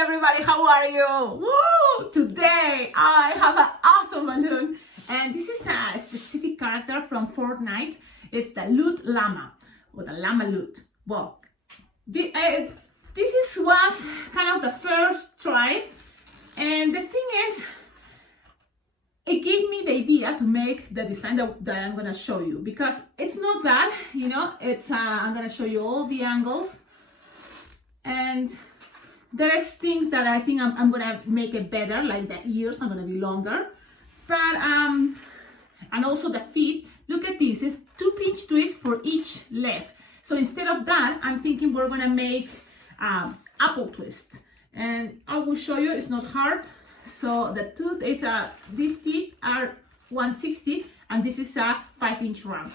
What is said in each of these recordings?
everybody, how are you? Woo! Today I have an awesome balloon, and this is a specific character from Fortnite. It's the loot llama, or the llama loot. Well, this was kind of the first try, and the thing is, it gave me the idea to make the design that I'm gonna show you, because it's not bad, you know. It's I'm gonna show you all the angles, and there's things that I think I'm gonna make it better, like the ears are gonna be longer, but and also the feet. Look at this, it's 2 pinch twists for each leg. So instead of that, I'm thinking we're gonna make apple twist, and I will show you. It's not hard. So the tooth is these teeth are 160, and this is a 5-inch round.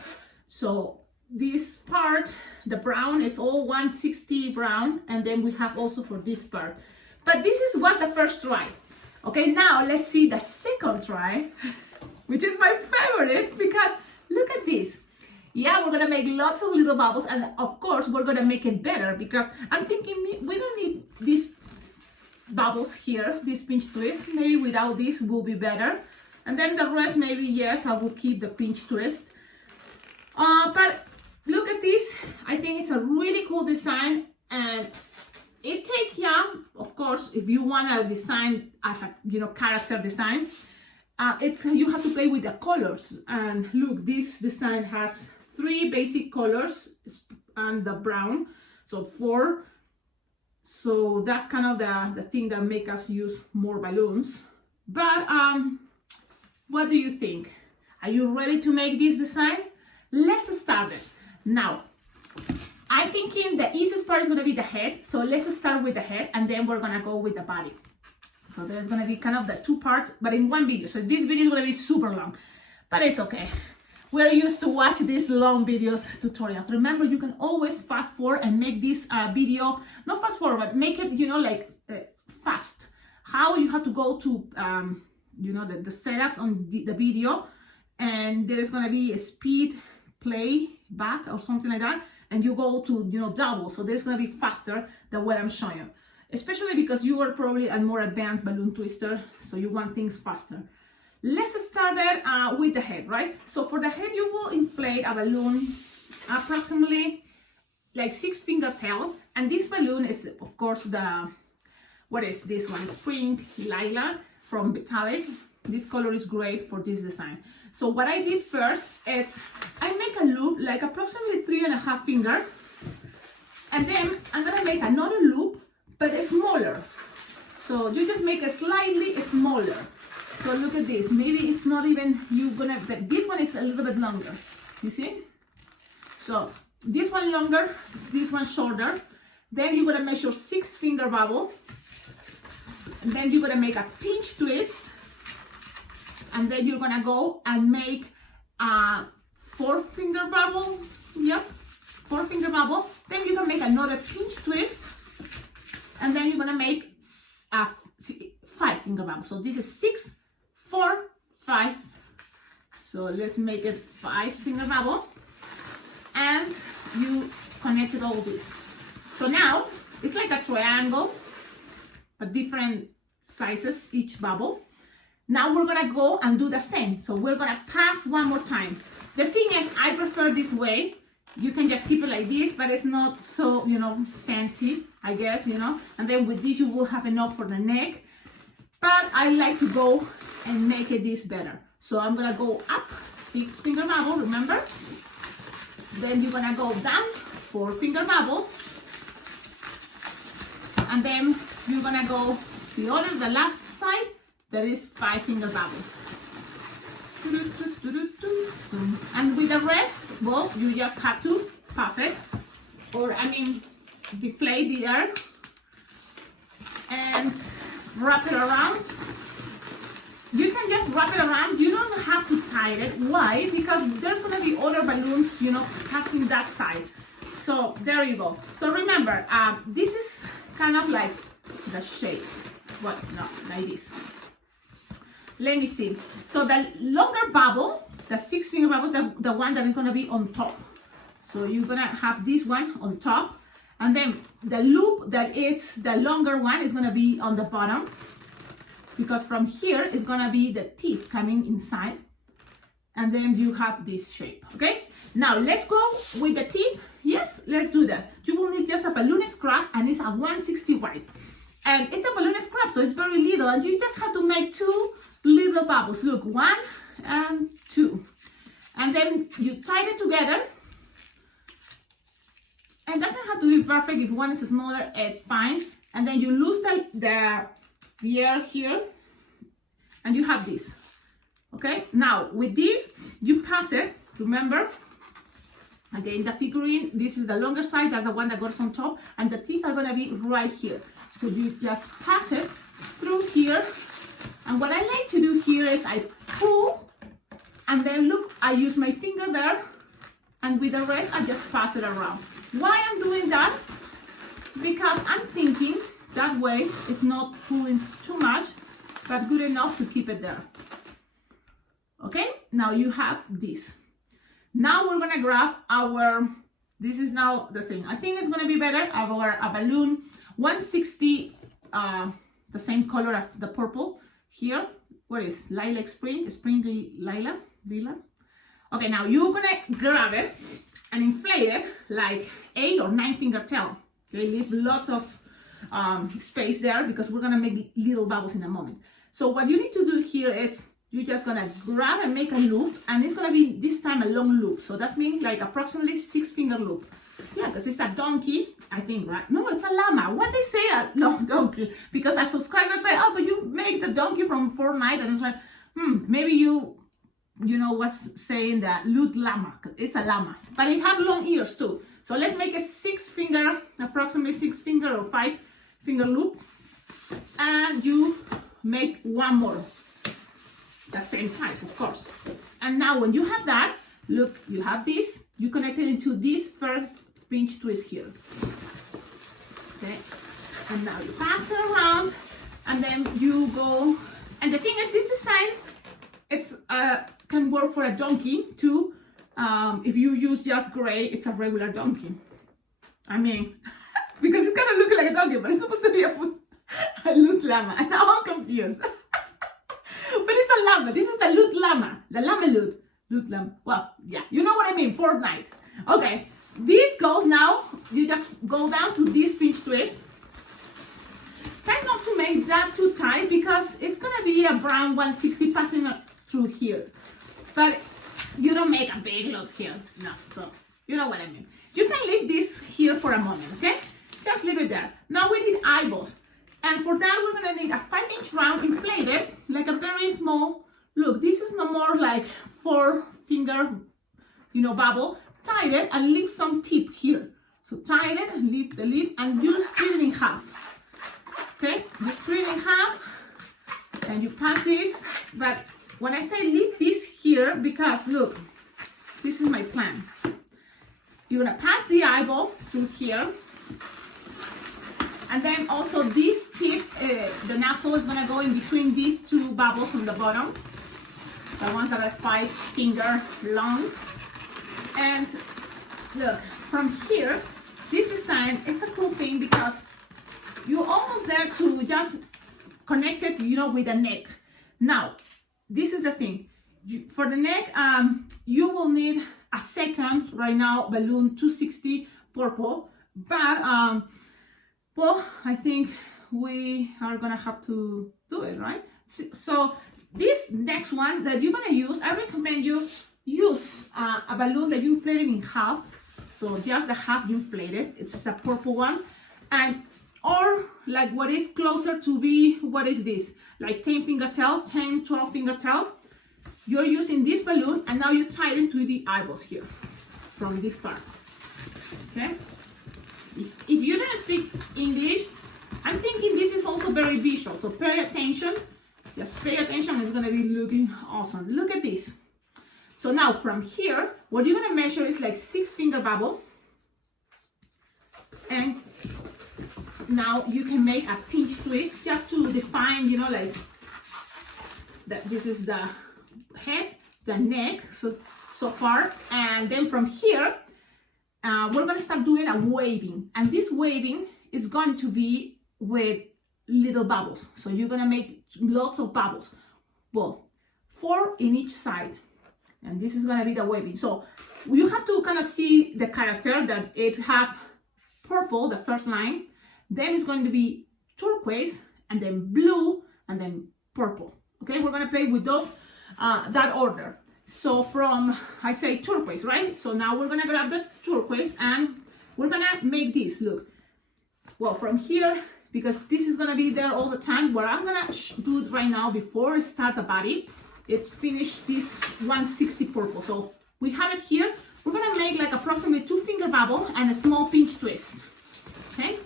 So this part, the brown, it's all 160 brown, and then we have also for this part. But this was the first try. Okay, now let's see the second try, which is my favorite, because look at this. Yeah, we're gonna make lots of little bubbles, and of course we're gonna make it better, because I'm thinking we don't need these bubbles here, this pinch twist. Maybe without this will be better, and then the rest, maybe yes, I will keep the pinch twist. But look at this. I think it's a really cool design, and it takes, yeah, of course, if you want to design as a, you know, character design, you have to play with the colors. And look, this design has 3 basic colors and the brown, so 4. So that's kind of the thing that make us use more balloons. But what do you think? Are you ready to make this design? Let's start it. Now, I'm thinking the easiest part is gonna be the head. So let's start with the head, and then we're gonna go with the body. So there's gonna be kind of the 2 parts, but in one video. So this video is gonna be super long, but it's okay. We're used to watch these long videos tutorial. Remember, you can always fast forward and make this video, not fast forward, but make it, you know, like fast. How you have to go to, you know, the setups on the video, and there's gonna be a speed play back or something like that, and you go to, you know, double. So there's gonna be faster than what I'm showing you, especially because you are probably a more advanced balloon twister, so you want things faster. Let's start it with the head, right? So for the head, you will inflate a balloon approximately like 6-finger tail. And this balloon is, of course, what is this one? Spring Lilac from Metallic. This color is great for this design. So what I did first is I make a loop, like approximately 3.5 finger. And then I'm gonna make another loop, but smaller. So you just make it slightly smaller. So look at this, maybe it's not even, but this one is a little bit longer, you see? So this one longer, this one shorter. Then you're gonna measure 6-finger bubble. And then you're gonna make a pinch twist. And then you're gonna go and make a 4-finger bubble. Yep, 4-finger bubble. Then you can make another pinch twist. And then you're gonna make a 5-finger bubble. So this is 6, 4, 5. So let's make it 5-finger bubble, and you connected all this. So now it's like a triangle, but different sizes each bubble. Now we're gonna go and do the same. So we're gonna pass one more time. The thing is, I prefer this way. You can just keep it like this, but it's not so, you know, fancy, I guess, you know. And then with this, you will have enough for the neck. But I like to go and make it this better. So I'm gonna go up, 6-finger bubble, remember? Then you're gonna go down, 4-finger bubble. And then you're gonna go the last side, that is 5-finger bubble. And with the rest, well, you just have to pop it, or deflate the air and wrap it around. You can just wrap it around. You don't have to tie it. Why? Because there's gonna be other balloons, you know, passing that side. So there you go. So remember, this is kind of like the shape. What? No, like this. Let me see. So the longer bubble, the 6-finger bubble, is the one that is gonna be on top. So you're gonna have this one on top, And then the loop that it's the longer one is gonna be on the bottom, because from here is gonna be the teeth coming inside. And then you have this shape, okay? Now let's go with the teeth. Yes, let's do that. You will need just a balloon scrap, and it's a 160 wide. And it's a balloon scrap, so it's very little, and you just have to make 2 little bubbles. Look, 1 and 2. And then you tie it together. And it doesn't have to be perfect. If one is smaller, it's fine. And then you lose the air here, and you have this. Okay, now with this, you pass it, remember, again, the figurine, this is the longer side, that's the one that goes on top, and the teeth are gonna be right here. So you just pass it through here, and what I like to do here is I pull, and then look, I use my finger there, and with the rest, I just pass it around. Why I'm doing that? Because I'm thinking that way it's not pulling too much, but good enough to keep it there. Okay, now you have this. Now we're gonna grab our, this is now the thing. I think it's gonna be better, a balloon 160, the same color of the purple here. What is lilac spring lilac? Okay, now you're gonna grab it and inflate it like 8 or 9 finger tail. Okay, leave lots of space there because we're gonna make little bubbles in a moment. So what you need to do here is you're just gonna grab and make a loop, and it's gonna be this time a long loop. So that's mean like approximately 6 finger loop. Yeah, because it's a donkey, I think, right? No, it's a llama. What they say a long donkey? Because a subscriber say, oh, but you make the donkey from Fortnite, and it's like, maybe you know what's saying that loot llama. It's a llama, but it have long ears too. So let's make a 6 finger, approximately 6 finger or 5 finger loop, and you make one more. The same size, of course. And now when you have that, look, you have this, you connect it into this first pinch twist here. Okay, and now you pass it around, and then you go, and the thing is, this design, it's can work for a donkey too. If you use just gray, it's a regular donkey. I mean, because it's gonna look like a donkey, but it's supposed to be a loot llama. And now I'm confused. But it's a llama. This is the loot llama. The llama loot. Loot llama. Well, yeah, you know what I mean. Fortnite. Okay. This goes now. You just go down to this pinch twist. Try not to make that too tight because it's gonna be a brown 160 passing through here. But you don't make a big loop here. No. So you know what I mean. You can leave this here for a moment. Okay. Just leave it there. Now we need eyeballs. And for that, we're gonna need a 5-inch round inflated, like a very small, look, this is no more like 4 finger, bubble. Tie it and leave some tip here. So tie it and leave the lip, and you split it in half. Okay, you split it in half, and you pass this. But when I say leave this here, because look, this is my plan. You're gonna pass the eyeball through here. And then also this tip, the nozzle is gonna go in between these 2 bubbles on the bottom. The ones that are 5 finger long. And look, from here, this design, it's a cool thing because you're almost there to just connect it, with the neck. Now, this is the thing. For the neck, you will need a second, right now, balloon 260 purple. But, well, I think we are gonna have to do it, right? So this next one that you're gonna use, I recommend you use a balloon that you inflated in half. So just the half you inflated, it's a purple one. Or like what is closer to be, what is this? Like 10 finger tail, 10, 12 finger tail. You're using this balloon, and now you tie it to the eyeballs here from this part, okay? If you don't speak English, I'm thinking this is also very visual, so pay attention. Just pay attention, it's gonna be looking awesome. Look at this. So now from here, what you're gonna measure is like 6 finger bubble. And now you can make a pinch twist just to define, like that this is the head, the neck, so far. And then from here, we're gonna start doing a waving, and this waving is going to be with little bubbles. So you're gonna make lots of bubbles. Well, 4 in each side, and this is gonna be the waving. So you have to kind of see the character that it have purple, the first line, then it's going to be turquoise, and then blue, and then purple. Okay, we're gonna play with those that order. So from, I say turquoise, right? So now we're gonna grab the turquoise and we're gonna make this, look. Well, from here, because this is gonna be there all the time, what I'm gonna do it right now before I start the body, it's finish this 160 purple. So we have it here. We're gonna make like approximately 2 finger bubble and a small pinch twist, okay?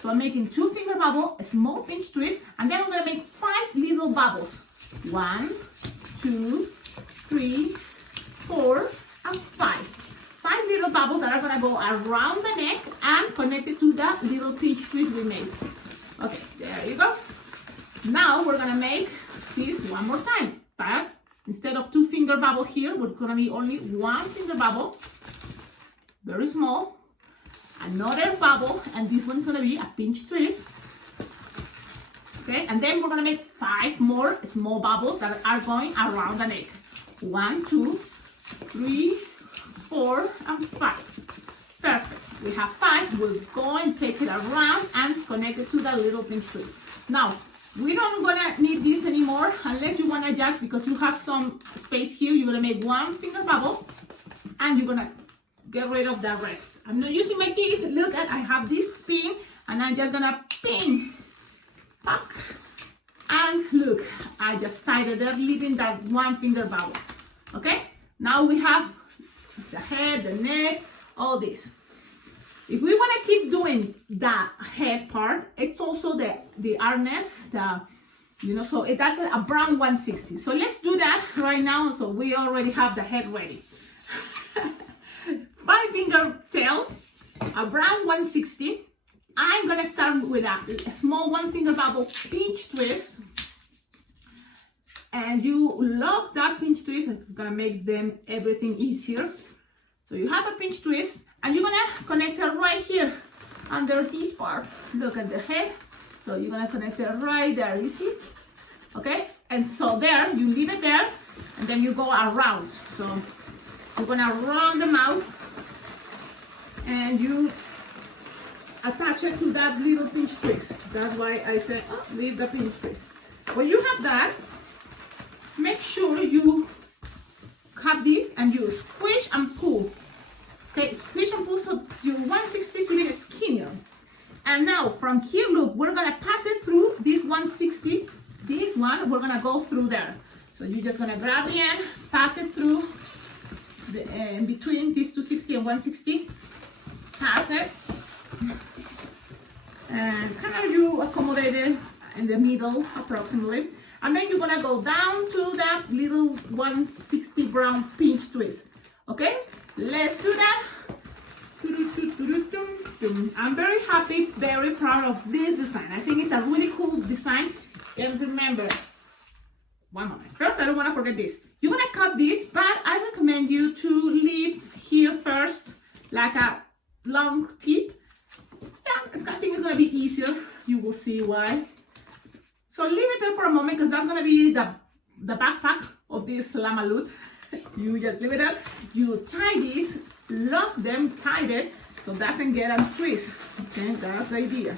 So I'm making 2 finger bubble, a small pinch twist, and then I'm gonna make 5 little bubbles. 1, 2, 3, 4, and 5. 5 little bubbles that are gonna go around the neck and connected to that little pinch twist we made. Okay, there you go. Now we're gonna make this one more time, but instead of 2 finger bubble here, we're gonna be only 1 finger bubble, very small, another bubble, and this one's gonna be a pinch twist. Okay, and then we're gonna make 5 more small bubbles that are going around the neck. 1, 2, 3, 4, and 5. Perfect. We have 5. We'll go and take it around and connect it to the little pinch twist. Now, we don't gonna need this anymore unless you wanna just, because you have some space here, you're gonna make 1 finger bubble and you're gonna get rid of the rest. I'm not using my teeth. Look at, I have this pin and I'm just gonna pin, pop, and look, I just tied it up, leaving that 1 finger bubble. Okay, now we have the head, the neck, all this. If we want to keep doing the head part, it's also the harness, so it does a brown 160. So let's do that right now. So we already have the head ready. 5 finger tail, a brown 160. I'm gonna start with a small 1 finger bubble pinch twist. And you love that pinch twist. It's gonna make them everything easier. So you have a pinch twist and you're gonna connect it right here under this part. Look at the head. So you're gonna connect it right there, you see? Okay, and so there, you leave it there and then you go around. So you're gonna round the mouth and you attach it to that little pinch twist. That's why I said, leave the pinch twist. When you have that, make sure you have this and you squish and pull. Okay, squish and pull so your 160 is even skinnier. And now from here, look, we're gonna pass it through this 160. This one, we're gonna go through there. So you're just gonna grab the end, pass it through in between this 260 and 160. Pass it. And kind of you accommodate it in the middle approximately. And then you're gonna go down to that little 160 brown pinch twist. Okay, let's do that. I'm very happy, very proud of this design. I think it's a really cool design. And remember, one moment. First, I don't want to forget this. You're gonna cut this, but I recommend you to leave here first, like a long tip. Yeah, I think it's gonna be easier. You will see why. So leave it there for a moment because that's gonna be the backpack of this llama loot. You just leave it there. You tie this, lock them, tie it so it doesn't get untwist. Okay, that's the idea.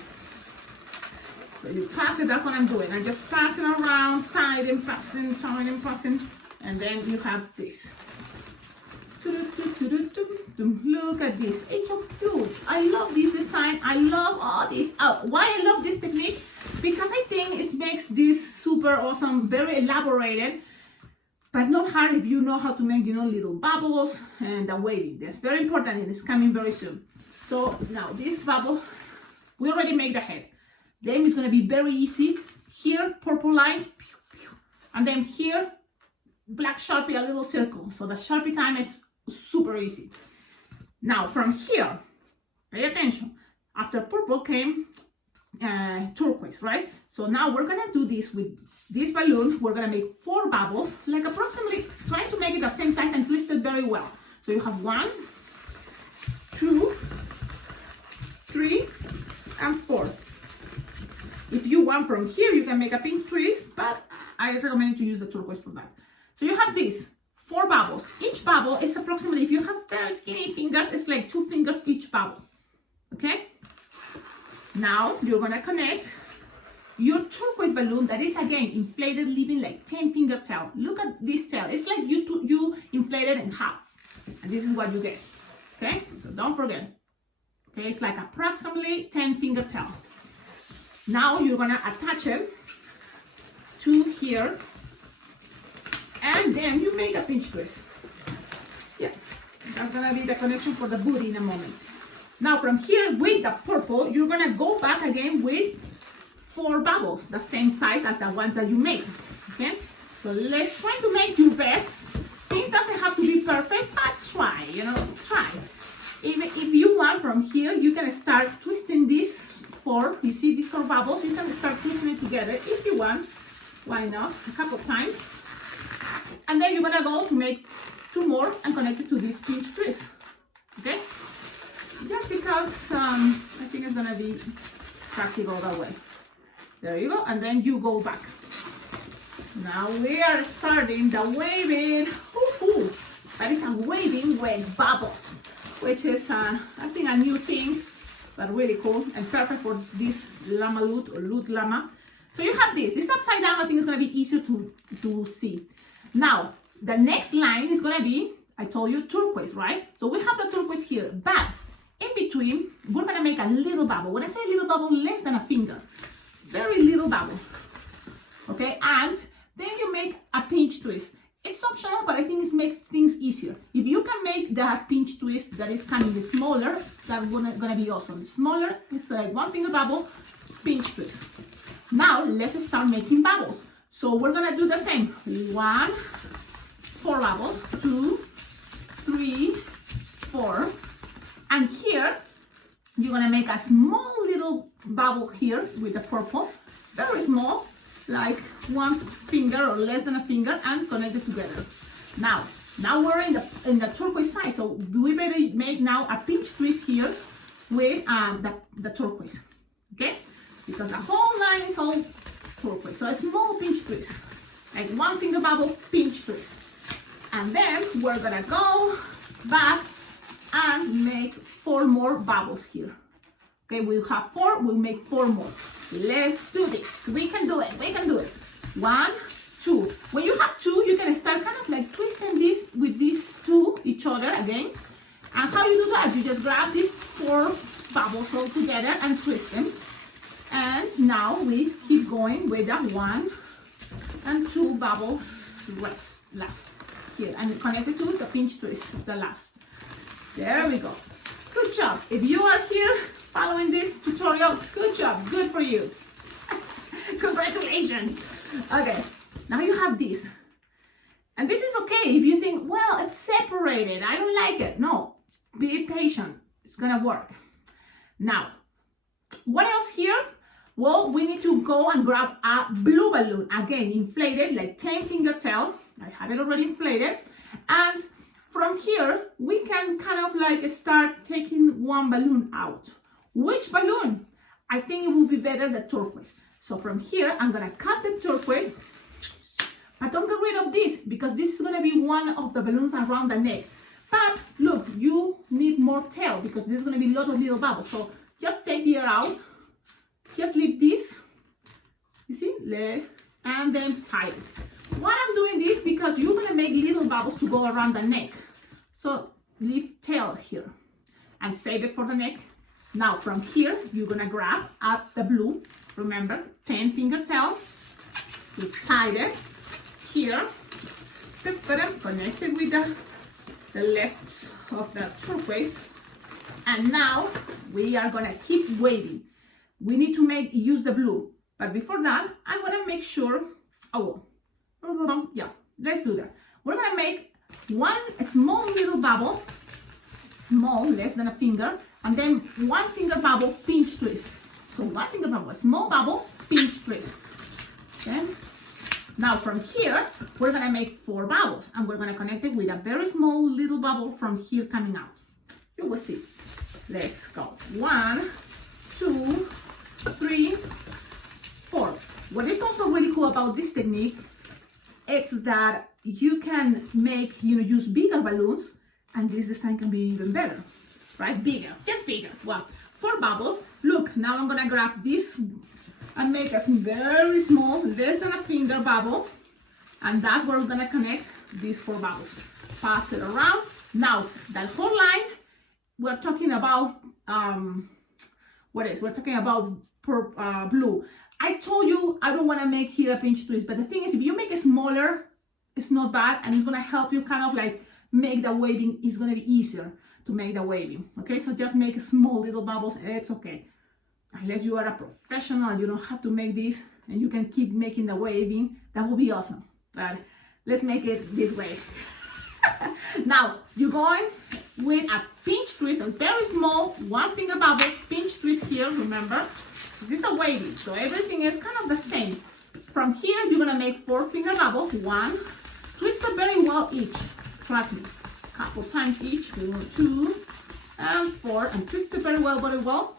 So you pass it, that's what I'm doing. I just pass it around, tie it, passing, and then you have this. Look at this, it's so cute. I love this design. I love all this. Why I love this technique? Because I think it makes this super awesome, very elaborated, but not hard if you know how to make, little bubbles and the waving. That's very important and it's coming very soon. So now this bubble, we already made the head. Then it's gonna be very easy. Here, purple line, and then here, black Sharpie, a little circle. So the Sharpie time, it's super easy. Now from here, pay attention. After purple came turquoise, right? So now we're gonna do this with this balloon. We're gonna make 4 bubbles, like approximately, trying to make it the same size and twist it very well. So you have 1, 2, 3, and 4. If you want from here, you can make a pink twist, but I recommend to use the turquoise for that. So you have these 4 bubbles. Each bubble is approximately, if you have very skinny fingers, it's like 2 fingers each bubble. Okay? Now you're gonna connect your turquoise balloon that is again inflated, leaving like 10-finger tail. Look at this tail. It's like you inflated in half. And this is what you get. Okay? So don't forget. Okay, it's like approximately 10-finger tail. Now you're gonna attach it to here, and then you make a pinch twist. Yeah, that's gonna be the connection for the booty in a moment. Now from here with the purple, you're gonna go back again with 4 bubbles, the same size as the ones that you made. Okay, so let's try to make your best. Things doesn't have to be perfect, but try, try. If you want from here, you can start twisting these 4. You see these 4 bubbles? You can start twisting it together if you want. Why not? A couple times. And then you're gonna go to make 2 more and connect it to this pinch twist. Okay? Just because I think it's gonna be practical that way. There you go. And then you go back. Now we are starting the waving. That is a waving with bubbles, which is I think a new thing, but really cool and perfect for this llama loot or loot llama. So you have this. It's upside down. I think it's gonna be easier to see. Now the next line is gonna be, I told you, turquoise, right? So we have the turquoise here, but in between we're gonna make a little bubble. When I say little bubble, less than a finger, very little bubble. Okay, and then you make a pinch twist. It's optional, but I think it makes things easier. If you can make the pinch twist that is kind of smaller, that's gonna be awesome. Smaller, it's like 1 finger bubble, pinch twist. Now let's start making bubbles. So we're gonna do the same. 1, 4 bubbles, 2, 3, 4, and here you're gonna make a small little bubble here with the purple, very small, like 1 finger or less than a finger, and connect it together. Now we're in the turquoise side, so we better make now a pinch twist here with the turquoise, okay? Because the whole line is all turquoise. So a small pinch twist, like 1 finger bubble, pinch twist, and then we're gonna go back and make 4 more bubbles here. Okay, we have 4, we'll make 4 more. Let's do this. We can do it. 1, 2. When you have 2, you can start kind of like twisting this with these 2 each other again. And how you do that? You just grab these 4 bubbles all together and twist them. And now we keep going with the 1 and 2 bubbles last here, and connect it to the pinch twist, the last. There we go. Good job. If you are here following this tutorial, good job, good for you. Congratulations. Okay, now you have this. And this is okay if you think, well, it's separated, I don't like it. No, be patient, it's gonna work. Now, what else here? Well, we need to go and grab a blue balloon. Again, inflated, like 10-finger tail. I have it already inflated. And from here, we can kind of like start taking 1 balloon out. Which balloon? I think it will be better the turquoise. So from here, I'm gonna cut the turquoise, but don't get rid of this because this is gonna be one of the balloons around the neck. But look, you need more tail because there's gonna be a lot of little bubbles. So just take the air out, just leave this, you see, and then tie it. Why I'm doing this? Because you're gonna make little bubbles to go around the neck. So leave tail here and save it for the neck. Now from here, you're gonna grab up the blue. Remember, 10-finger tail. You tie it here, connect it with the left of the turquoise. And now we are gonna keep waving. We need to use the blue. But before that, I wanna make sure, yeah, let's do that. We're gonna make 1 small little bubble, small, less than a finger, and then 1 finger bubble, pinch twist. So 1 finger bubble, small bubble, pinch twist. Okay. Now from here, we're gonna make 4 bubbles, and we're gonna connect it with a very small little bubble from here coming out. You will see. Let's go. 1, 2, 3, 4. What is also really cool about this technique is that you can make, use bigger balloons, and this design can be even better, right? Bigger, just bigger. Well, 4 bubbles. Look, now I'm gonna grab this and make a very small, less than a finger bubble, and that's where we're gonna connect these 4 bubbles. Pass it around. Now, that whole line, we're talking about, we're talking about blue. I told you I don't wanna make here a pinch twist, but the thing is, if you make it smaller, it's not bad, and it's gonna help you kind of like make the waving, it's gonna be easier to make the waving, okay? So just make small little bubbles, it's okay. Unless you are a professional, you don't have to make this, and you can keep making the waving, that would be awesome. But let's make it this way. Now, you're going with a pinch twist, a very small 1 finger bubble, pinch twist here, remember? So this is a waving, so everything is kind of the same. From here, you're gonna make 4 finger bubbles, 1, twist it very well each, trust me. Couple times each, 2, and 4, and twist it very well.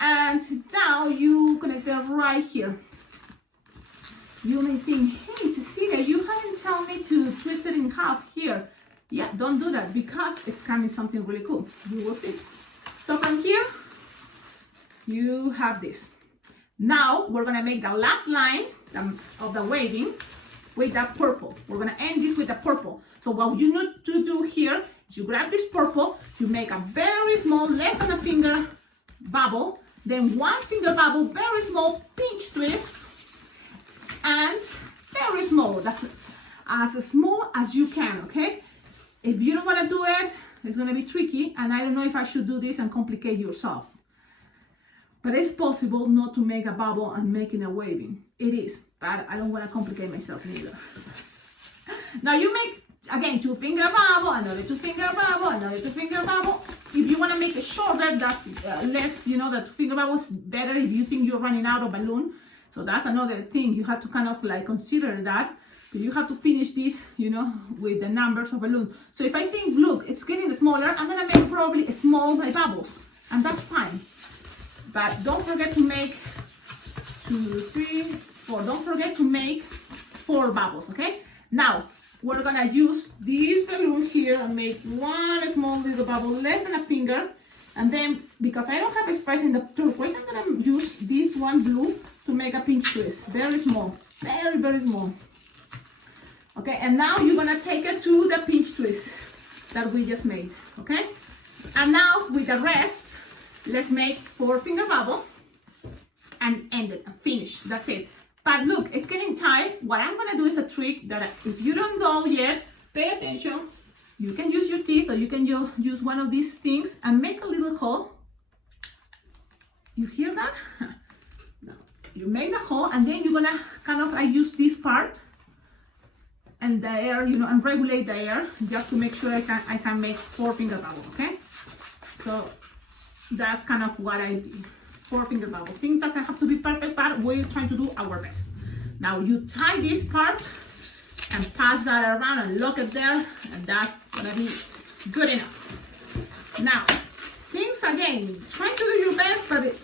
And now you connect it right here. You may think, hey Cecilia, you haven't told me to twist it in half here. Yeah, don't do that because it's coming something really cool. You will see. So from here, you have this. Now we're gonna make the last line of the waving with that purple. We're gonna end this with the purple. So what you need to do here is you grab this purple, you make a very small, less than a finger bubble, then 1 finger bubble, very small pinch twist, and very small. That's as small as you can, okay? If you don't wanna do it, it's gonna be tricky, and I don't know if I should do this and complicate yourself. But it's possible not to make a bubble and making a waving. It is, but I don't wanna complicate myself neither. Now you make, again, 2 finger bubble, another 2 finger bubble, another 2 finger bubble. If you wanna make it shorter, that's less, the 2 finger bubble is better if you think you're running out of balloon. So that's another thing, you have to kind of like consider that. You have to finish this, with the numbers of balloon. So if I think, look, it's getting smaller, I'm gonna make probably small bubbles, and that's fine. But don't forget to make 2, 3, 4. Don't forget to make 4 bubbles, okay? Now, we're gonna use this balloon here and make 1 small little bubble, less than a finger. And then, because I don't have a space in the turquoise, I'm gonna use this one blue to make a pinch twist. Very small, very, very small. Okay, and now you're gonna take it to the pinch twist that we just made, okay? And now with the rest, let's make 4 finger bubble and end it and finish, that's it. But look, it's getting tight. What I'm gonna do is a trick that if you don't know yet, pay attention. You can use your teeth or you can use one of these things and make a little hole. You hear that? No. You make the hole and then you're gonna kind of use this part and the air, and regulate the air just to make sure I can make 4 finger bubble, okay? So that's kind of what I do. 4 finger bubble. Things doesn't have to be perfect, but we're trying to do our best. Now you tie this part and pass that around and lock it there, and that's gonna be good enough. Now, things again, try to do your best, but it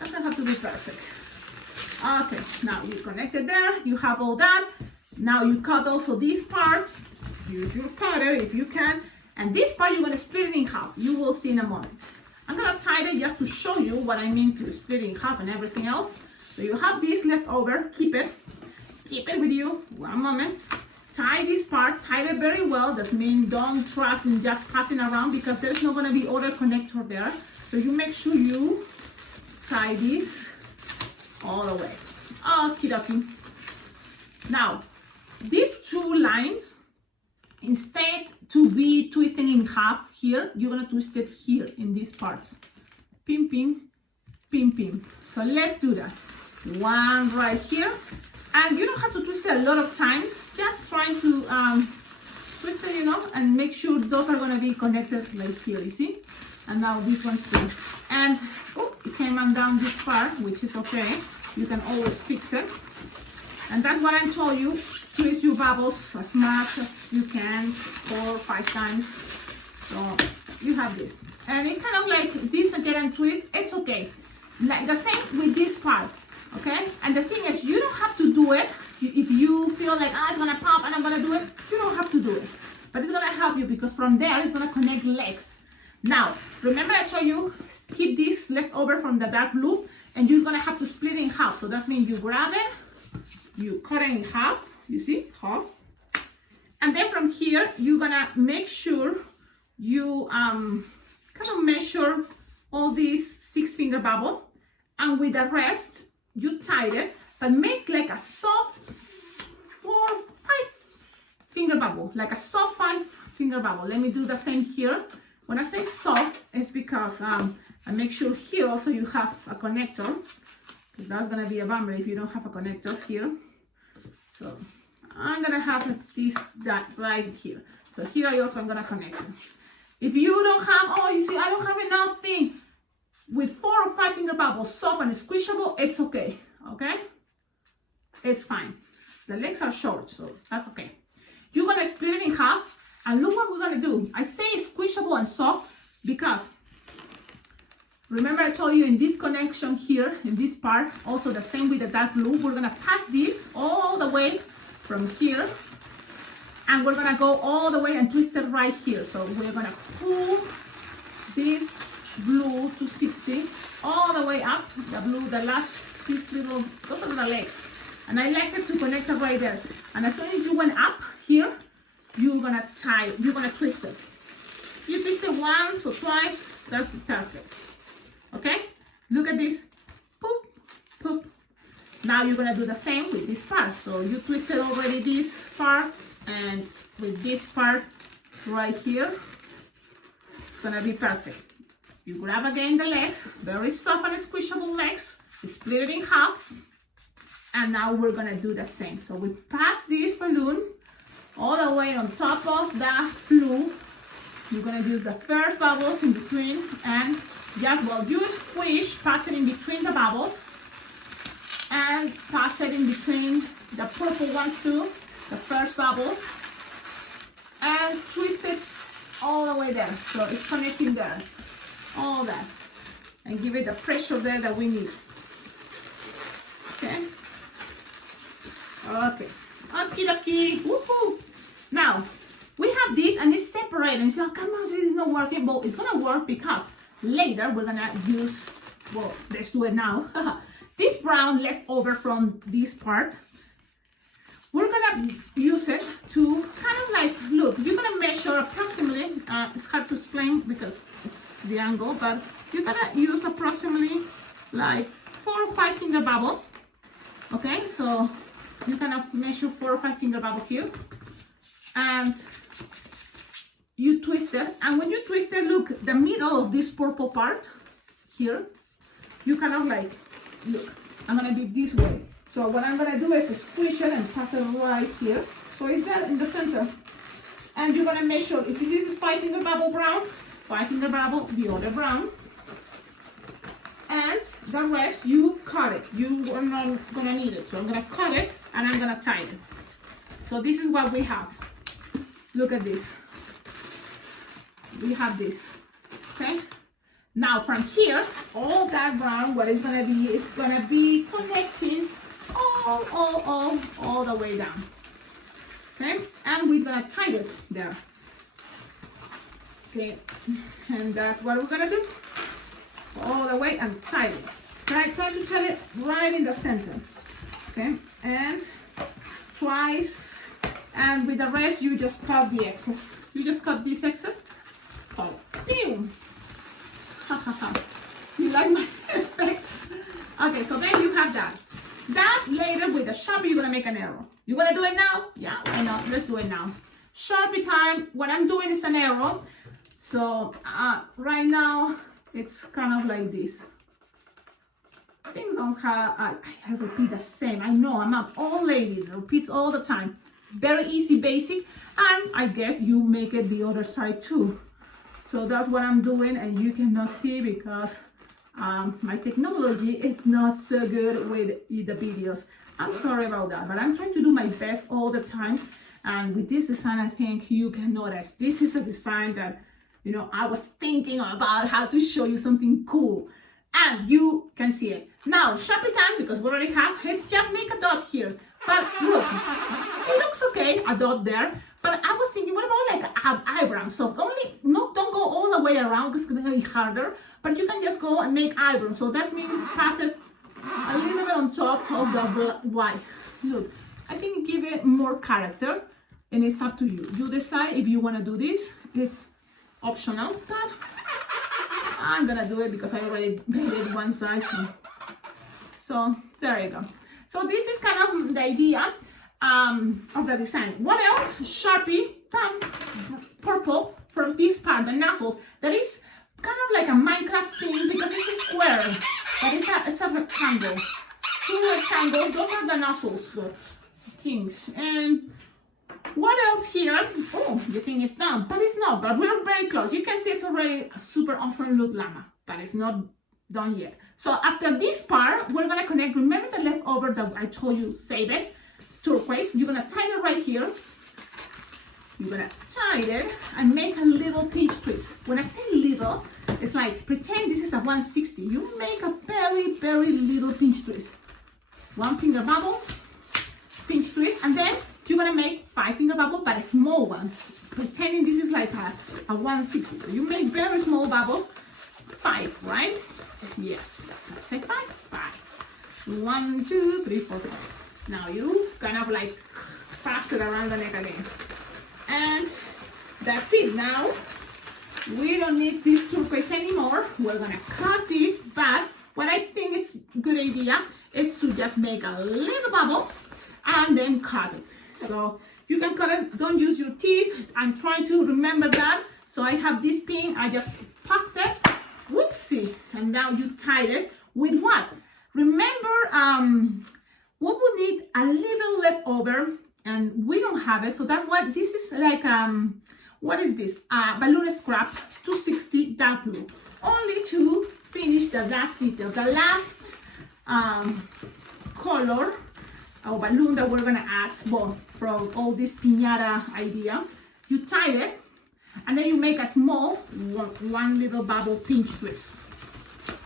doesn't have to be perfect. Okay, now you connect it there, you have all that. Now you cut also this part, use your cutter if you can, and this part you're gonna split it in half. You will see in a moment. I'm gonna tie it just to show you what I mean to split it in half and everything else. So you have this left over, keep it with you, 1 moment. Tie this part, tie it very well. That means don't trust in just passing around because there's not gonna be other connector there. So you make sure you tie this all the way. Okie dokie. Now, these 2 lines, instead to be twisting in half here, you're gonna twist it here in these parts. Pim, pim, pim, pim. So let's do that. 1 right here. And you don't have to twist it a lot of times. Just trying to twist it, and make sure those are gonna be connected like here, you see? And now this one's too. And, oh, it came undone this part, which is okay. You can always fix it. And that's what I told you. Twist your bubbles as much as you can, 4 or 5 times. So you have this. And it kind of like this again and twist, it's okay. Like the same with this part, okay? And the thing is, you don't have to do it. If you feel like, it's gonna pop and I'm gonna do it, you don't have to do it. But it's gonna help you because from there, it's gonna connect legs. Now, remember I told you, keep this left over from the dark blue and you're gonna have to split it in half. So that means you grab it, you cut it in half, you see, half. And then from here, you're gonna make sure you kind of measure all these 6-finger bubble, and with the rest, you tie it, but make like a soft 5-finger bubble, like a soft 5-finger bubble. Let me do the same here. When I say soft, it's because I make sure here also you have a connector, because that's gonna be a bummer if you don't have a connector here. So I'm gonna have that right here. So here I also am gonna connect it. If you don't have, you see, I don't have enough thing. With 4 or 5 finger bubbles, soft and squishable, it's okay, okay? It's fine. The legs are short, so that's okay. You're gonna split it in half, and look what we're gonna do. I say squishable and soft because, remember I told you in this connection here, in this part, also the same with the dark blue, we're gonna pass this all the way from here, and we're gonna go all the way and twist it right here. So we're gonna pull this blue to 60 all the way up, the blue, the last, these little, those are the legs. And I like it to connect it right there. And as soon as you went up here, you're gonna twist it. You twist it once or twice, that's perfect. Okay? Look at this. Poop, poop. Now you're gonna do the same with this part. So you twisted already this part, and with this part right here, it's gonna be perfect. You grab again the legs, very soft and squishable legs, split it in half, and now we're gonna do the same. So we pass this balloon all the way on top of the blue. You're gonna use the first bubbles in between, and just while you squish, pass it in between the bubbles, and pass it in between the purple ones too, the first bubbles, and twist it all the way there. So it's connecting there, all that, and give it the pressure there that we need. Okay. Okay. Okie dokie. Woohoo. Now we have this, and it's separated. And so, come on, it's not working. But it's gonna work because later we're gonna use. Well, let's do it now. This brown left over from this part, we're gonna use it to kind of like, look, you're gonna measure approximately, it's hard to explain because it's the angle, but you're gonna use approximately like 4 or 5 finger bubble. Okay, so you kind of measure 4 or 5 finger bubble here, and you twist it. And when you twist it, look, the middle of this purple part here, you kind of like, look, I'm gonna be this way. So what I'm gonna do is squish it and pass it right here. So it's there in the center. And you're gonna measure, if this is 5 finger bubble brown, 5 finger bubble, the other brown. And the rest, you cut it. You are not gonna need it. So I'm gonna cut it and I'm gonna tie it. So this is what we have. Look at this. We have this, okay? Now from here, all that brown, what it's gonna be is gonna be connecting all the way down. Okay, and we're gonna tie it there. Okay, and that's what we're gonna do. All the way and tie it. Try to tie it right in the center. Okay, and twice, and with the rest you just cut the excess. You just cut this excess. Oh, pew! You like my effects? Okay, so then you have that. That later with the Sharpie, you're gonna make an arrow. You wanna do it now? Yeah, why not? Let's do it now. Sharpie time. What I'm doing is an arrow. So right now, it's kind of like this. Things don't have, I repeat the same. I know, I'm an old lady that repeats all the time. Very easy, basic. And I guess you make it the other side too. So that's what I'm doing, and you cannot see because my technology is not so good with the videos. I'm sorry about that, but I'm trying to do my best all the time. And with this design, I think you can notice this is a design that You know, I was thinking about how to show you something cool, and you can see it. Now, Sharpie time, because we already have, let's just make a dot here. But look, it looks okay, a dot there. But I was thinking, what about like eyebrows? So don't go all the way around because it's gonna be harder. But you can just go and make eyebrows. So that means pass it a little bit on top of the white. Look, I think give it more character, and it's up to you. You decide if you want to do this. It's optional, but I'm gonna do it because I already made it one size. So there you go. So this is kind of the idea of the design. What else? Sharpie, purple from this part, the nozzles. That is kind of like a Minecraft thing because it's a square, but it's a rectangle. Two rectangles, those are the nozzles, the things. And what else here? Oh, you think it's done, but it's not, but we're very close. You can see it's already a super awesome look llama, but it's not done yet. So after this part, we're gonna connect, remember the leftover that I told you, save it, turquoise. You're gonna tie it right here. You're gonna tie it and make a little pinch twist. When I say little, it's like, pretend this is a 160. You make a very, very little pinch twist. One finger bubble, pinch twist, and then you're gonna make 5 finger bubble, but small ones. Pretending this is like a 160. So you make very small bubbles, 5, right? Yes, I say 5, 5. 1, 2, 3, 4, 5. Now you kind of like pass it around the neck again. And that's it. Now we don't need this turquoise anymore. We're gonna cut this, but what I think is a good idea is to just make a little bubble and then cut it. So you can cut it, don't use your teeth. I'm trying to remember that. So I have this pin, I just popped it, whoopsie, and now you tied it with what? Remember, what we need a little leftover, and we don't have it, so that's what this is like. What is this? Balloon scrap 260 dark blue, only to finish the last detail, the last color or balloon that we're gonna add. Well, from all this piñata idea, you tie it, and then you make a small one little bubble pinch twist.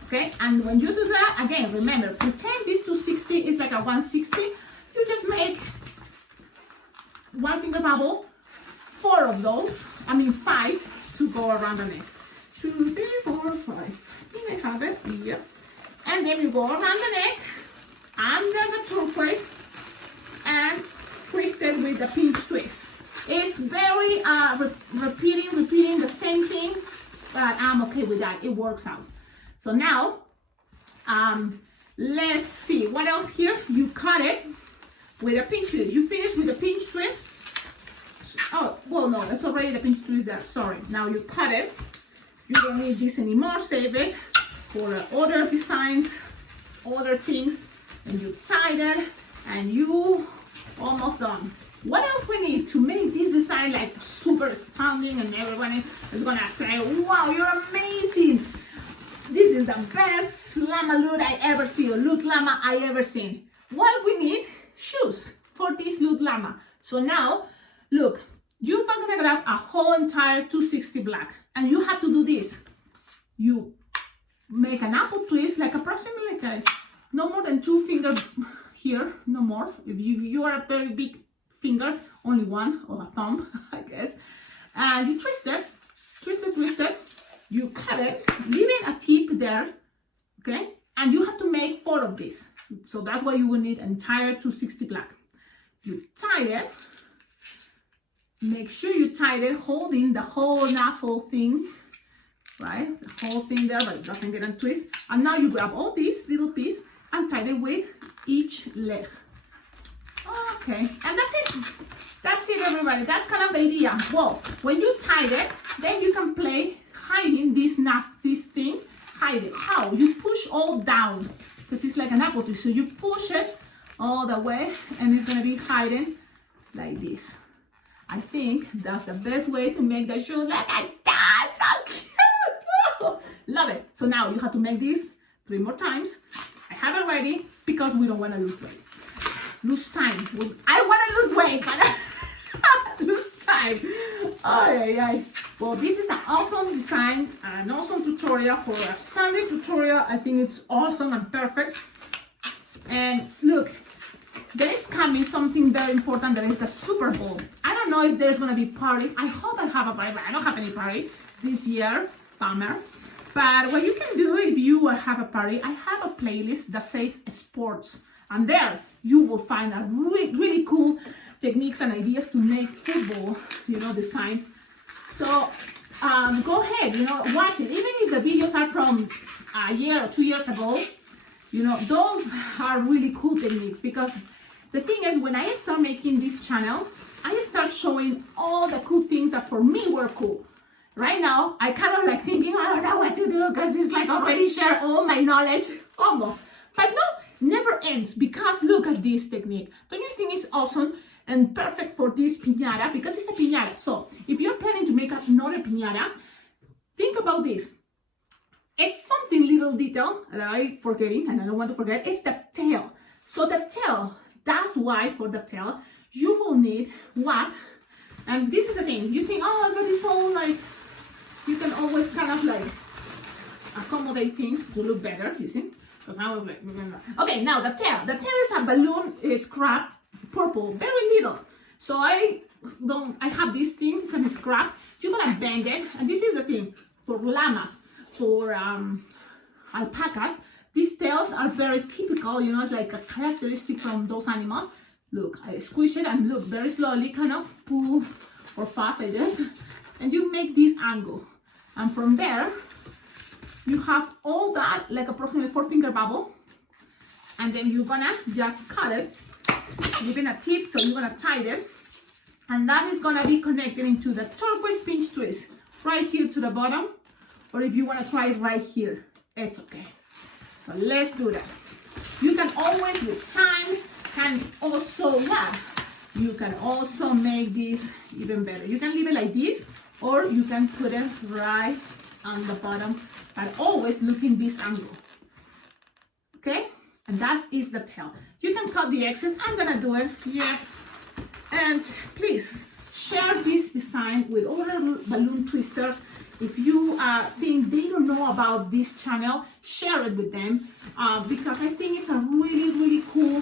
Okay, and when you do that, again, remember, pretend this 260 is like a 160. You just make 1 finger bubble, 4 of those, 5 to go around the neck. 2, 3, 4, 5. I think I have it, yeah. And then you go around the neck, under the turquoise, and twist it with the pinch twist. It's very repeating the same thing, but I'm okay with that. It works out. So now, let's see what else here. You cut it with a pinch twist. You finish with a pinch twist. Oh, well, no, that's already the pinch twist there. Sorry. Now you cut it. You don't need this anymore. Save it for other designs, other things. And you tie it, and you almost done. What else we need to make this design like super stunning, and everybody is gonna say, wow, you're amazing. This is the best llama loot I ever see, or loot llama I ever seen. What we need? Shoes for this loot llama. So now, look, you're gonna grab a whole entire 260 black, and you have to do this. You make an apple twist, like approximately like no more than 2 fingers here, no more. If you are a very big finger, only 1, or a thumb, I guess. And you twist it, twist it. You cut it, leaving a tip there, okay? And you have to make 4 of these. So that's why you will need entire 260 black. You tie it. Make sure you tie it, holding the whole nozzle thing, right? The whole thing there, but it doesn't get a twist. And now you grab all these little piece and tie it with each leg. Okay, and that's it. That's it, everybody. That's kind of the idea. Well, when you tie it, then you can play hiding this thing. Hide it. How? You push all down, because it's like an apple tree. So you push it all the way, and it's gonna be hiding like this. I think that's the best way to make the shoe like that. So cute. Love it. So now you have to make this 3 more times. I have it ready because we don't want to lose weight. Lose time. I want to lose weight, but Lose time. Ay. Well, this is an awesome design, an awesome tutorial for a Sunday tutorial. I think it's awesome and perfect. And look, there is coming something very important, that is the Super Bowl. I don't know if there's gonna be parties. I hope I have a party, but I don't have any party this year. Bummer. But what you can do if you have a party, I have a playlist that says sports, and there you will find a really cool techniques and ideas to make football, designs. So go ahead, watch it. Even if the videos are from a year or 2 years ago, those are really cool techniques, because the thing is, when I start making this channel, I start showing all the cool things that for me were cool. Right now, I kind of like thinking, I don't know what to do, because it's like already share all my knowledge, almost. But no, never ends, because look at this technique. Don't you think it's awesome and perfect for this piñata? Because it's a piñata. So if you're planning to make another piñata, think about this. It's something little detail that I'm forgetting, and I don't want to forget. It's the tail. So the tail, that's why for the tail, you will need what? And this is the thing. You think, oh, but it's all like, you can always kind of like accommodate things to look better, you see? Because I was like, okay, now the tail. The tail is a balloon scrap, purple, very little. So I have these things and scrap. You're gonna bend it, and this is the thing for llamas, for alpacas. These tails are very typical, it's like a characteristic from those animals. Look, I squish it and look very slowly, kind of pull or fast, I guess, and you make this angle, and from there you have all that like approximately 4-finger bubble, and then you're gonna just cut it, leaving a tip, so you're gonna tie it, and that is gonna be connected into the turquoise pinch twist right here to the bottom, or if you want to try it right here, it's okay. So let's do that. You can always, with time, can also what? You can also make this even better. You can leave it like this, or you can put it right on the bottom, but always look in this angle. Okay? And that is the tail. You can cut the excess. I'm gonna do it here. And please share this design with other balloon twisters. If you think they don't know about this channel, share it with them, because I think it's a really cool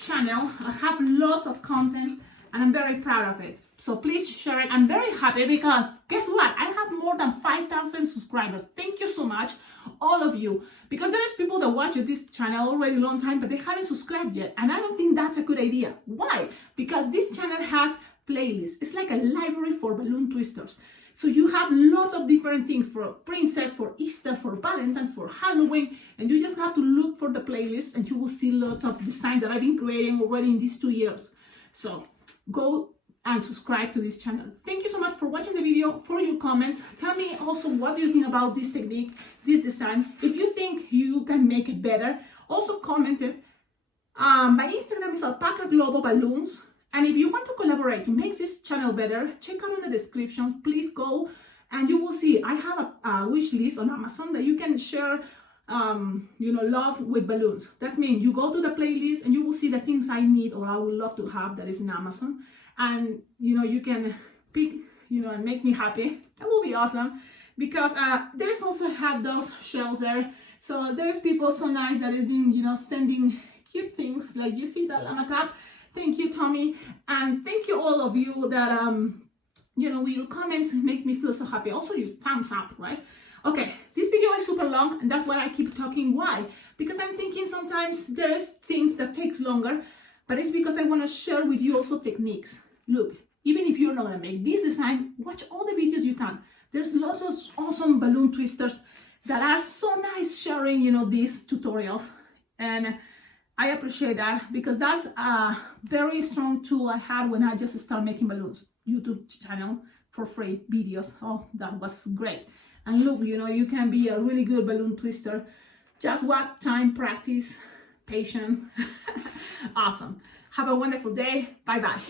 channel. I have lots of content and I'm very proud of it. So please share it. I'm very happy because guess what? I have more than 5,000 subscribers. Thank you so much, all of you. Because there's people that watch this channel already a long time, but they haven't subscribed yet. And I don't think that's a good idea. Why? Because this channel has playlists. It's like a library for balloon twisters. So you have lots of different things for Princess, for Easter, for Valentine's, for Halloween, and you just have to look for the playlist and you will see lots of designs that I've been creating already in these 2 years. So go and subscribe to this channel. Thank you so much for watching the video, for your comments. Tell me also what do you think about this technique, this design. If you think you can make it better, also comment it. My Instagram is Alpacaglobo Balloons. And if you want to collaborate to make this channel better, check out in the description. Please go and you will see I have a wish list on Amazon that you can share, love with balloons. That means you go to the playlist and you will see the things I need or I would love to have that is in Amazon. And, you can pick, and make me happy. That will be awesome because there's also have those shells there. So there's people so nice that have been, sending cute things like you see that llama cap. Thank you, Tommy, and thank you all of you that with your comments make me feel so happy. Also, your thumbs up, right? Okay, this video is super long, and that's why I keep talking. Why? Because I'm thinking sometimes there's things that takes longer, but it's because I want to share with you also techniques. Look, even if you're not gonna make this design, watch all the videos you can. There's lots of awesome balloon twisters that are so nice sharing, these tutorials, and I appreciate that because that's a very strong tool I had when I just started making balloons. YouTube channel for free videos. Oh, that was great. And look, you can be a really good balloon twister. Just what time, practice, patience. Awesome. Have a wonderful day. Bye-bye.